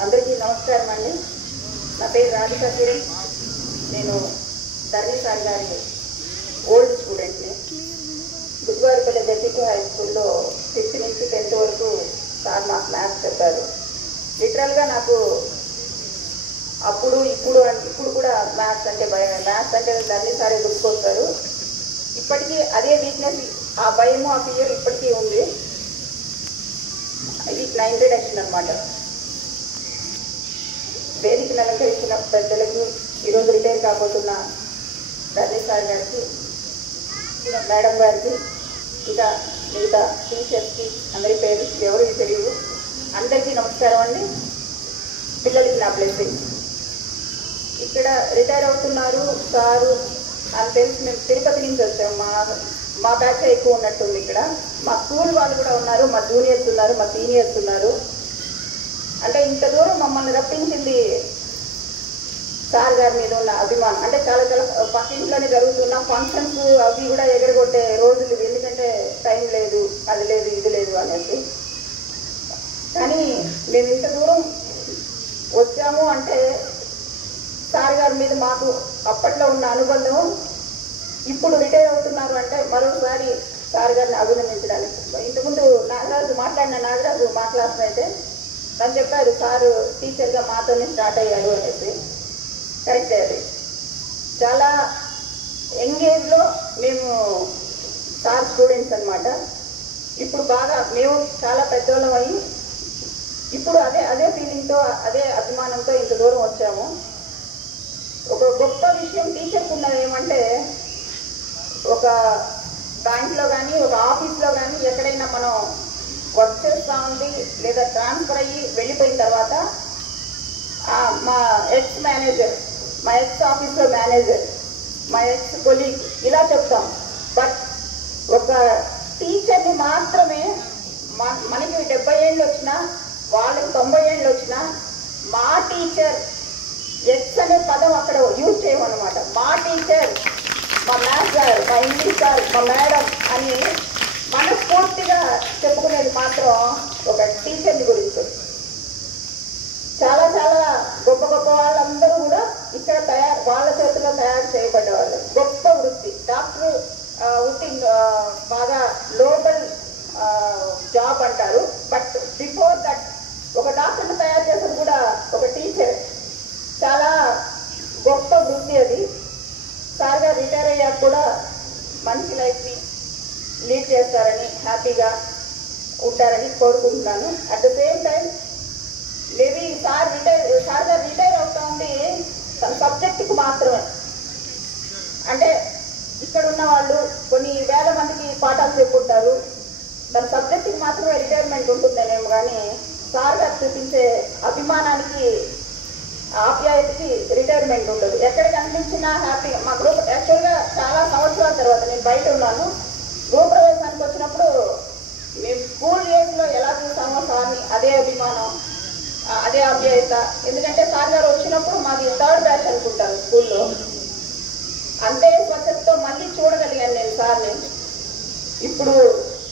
అందరికీ నమస్కారం అండి. నా పేరు రాధికా కిరణ్. నేను ధర్ని సార్ గారి ఓల్డ్ స్టూడెంట్ని. బుద్ధివారిపల్లి జెడ్పీ హై స్కూల్లో 5th నుంచి 10th వరకు సార్ మాకు మ్యాథ్స్ చెప్పారు. లిటరల్గా నాకు అప్పుడు ఇప్పుడు కూడా మ్యాథ్స్ అంటే మ్యాథ్స్ అంటే ధర్ని సారే గుర్తుకొస్తారు. ఇప్పటికీ అదే వీక్నెస్, ఆ భయము, ఆ ఫియర్ ఇప్పటికీ ఉంది. ఇది నా ఇంట్రడక్షన్ అన్నమాట. వేదికను అలంకరించిన పెద్దలకు, ఈరోజు రిటైర్ కాబోతున్న ధర్ని సార్ గారికి, మేడం గారికి, ఇంకా మిగతా టీచర్స్కి, అందరి పేరెంట్స్ ఎవరికి తెలియదు, అందరికీ నమస్కారం అండి. పిల్లలకి నా బ్లెస్సింగ్. ఇక్కడ రిటైర్ అవుతున్నారు సారు అని తెలిసి మేము తిరుపతి నుంచి వచ్చాము. మా బ్యాచ్ ఎక్కువ ఉన్నట్టుంది ఇక్కడ. మా స్కూల్ వాళ్ళు కూడా ఉన్నారు, మా జూనియర్స్ ఉన్నారు, మా సీనియర్స్ ఉన్నారు. అంటే ఇంత దూరం మమ్మల్ని రప్పించింది సార్ గారి మీద ఉన్న అభిమానం. అంటే చాలా పక్కింట్లోనే జరుగుతున్న ఫంక్షన్స్ అవి కూడా ఎగరగొట్టే రోజులు, ఎందుకంటే టైం లేదు, అది లేదు, ఇది లేదు అనేసి. కానీ మేము ఇంత దూరం వచ్చాము అంటే సార్ గారి మీద మాకు అప్పట్లో ఉన్న అనుబంధం, ఇప్పుడు రిటైర్ అవుతున్నారు అంటే మరోసారి సార్ గారిని అభినందించడానికి. ఇంతకుముందు నాగరాజు మా క్లాస్ అయితే తను చెప్పారు, సారు టీచర్గా మాతోనే స్టార్ట్ అయ్యారు అనేసి. కరెక్టే. అది చాలా యంగేజ్లో మేము సార్ స్టూడెంట్స్ అనమాట. ఇప్పుడు బాగా మేము చాలా పెద్దవాళ్ళం అయ్యి ఇప్పుడు అదే ఫీలింగ్తో, అదే అభిమానంతో ఇంత దూరం వచ్చాము. ఒక గొప్ప విషయం టీచర్కి ఉన్నది ఏమంటే, ఒక బ్యాంక్లో కానీ, ఒక ఆఫీస్లో కానీ ఎక్కడైనా మనం వర్క్ చేస్తూ ఉంది లేదా ట్రాన్స్ఫర్ అయ్యి వెళ్ళిపోయిన తర్వాత మా ఎక్స్ మేనేజర్, మా ఎక్స్ ఆఫీస్లో మేనేజర్, మా ఎక్స్ కొలీగ్ ఇలా చెప్తాం. బట్ ఒక టీచర్ని మాత్రమే మనకి 70 ఏళ్ళు వచ్చినా, వాళ్ళకి 90 ఏళ్ళు వచ్చినా, మా టీచర్ ఎక్స్ అనే పదం అక్కడ యూజ్ చేయమన్నమాట. మా టీచర్, మా మ్యాథ్స్ సార్, మా ఇంగ్లీష్ సార్, మా మేడం అని మనస్ఫూర్తిగా చెప్పుకునేది మాత్రం ఒక టీచర్ని గురించి. చాలా గొప్ప వాళ్ళందరూ కూడా ఇక్కడ వాళ్ళ చేతిలో తయారు చేయబడ్డవాళ్ళు. గొప్ప వృత్తి. డాక్టర్ వృత్తి బాగా నోబెల్ జాబ్ అంటారు. బట్ బిఫోర్ దట్ ఒక డాక్టర్ని తయారు చేసేది కూడా ఒక టీచర్. చాలా గొప్ప వృత్తి అది. సార్ గారు రిటైర్ అయ్యాక కూడా మంచి లైఫ్ని లీడ్ చేస్తారని, హ్యాపీగా ఉంటారని కోరుకుంటున్నాను. At the same time maybe sir గారు రిటైర్ అవుతా ఉంది తన సబ్జెక్టుకు మాత్రమే. అంటే ఇక్కడ ఉన్న వాళ్ళు కొన్ని వేల మందికి పాఠాలు చెప్పుకుంటారు, తన సబ్జెక్టుకి మాత్రమే రిటైర్మెంట్ ఉంటుందనేమో. కానీ సార్ గారు చూపించే అభిమానానికి, ఆప్యాయతకి రిటైర్మెంట్ ఉండదు. ఎక్కడ కనిపించినా హ్యాపీగా. మా గ్రూప్ యాక్చువల్గా చాలా సంవత్సరాల తర్వాత నేను బయట ఉన్నాను. గ్రూప్ ప్రవేశానికి వచ్చినప్పుడు మేము స్కూల్ ఏజ్లో ఎలా చూసామో సార్ని, అదే అభిమానం, అదే ఆప్యాయత. ఎందుకంటే సార్ గారు వచ్చినప్పుడు మాది 3rd బ్యాచ్ అనుకుంటాను స్కూల్లో. అంతే స్వచ్ఛతతో మళ్ళీ చూడగలిగాను నేను సార్ని. ఇప్పుడు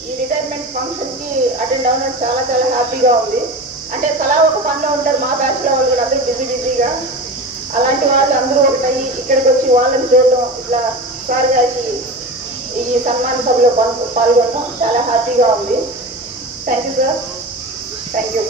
ఈ రిటైర్మెంట్ ఫంక్షన్కి అటెండ్ అవ్వడం చాలా హ్యాపీగా ఉంది. అంటే తలా ఒక పనిలో ఉంటారు. మా బ్యాచ్లో వాళ్ళు కూడా అందరూ బిజీగా. అలాంటి వాళ్ళు అందరూ ఒకటయ్యి ఇక్కడికి వచ్చి వాళ్ళని చూడడం, ఇట్లా సార్ గారికి ఈ సన్మాన సభలో పాల్గొనడం చాలా హ్యాపీగా ఉంది. Thank you sir. Thank you.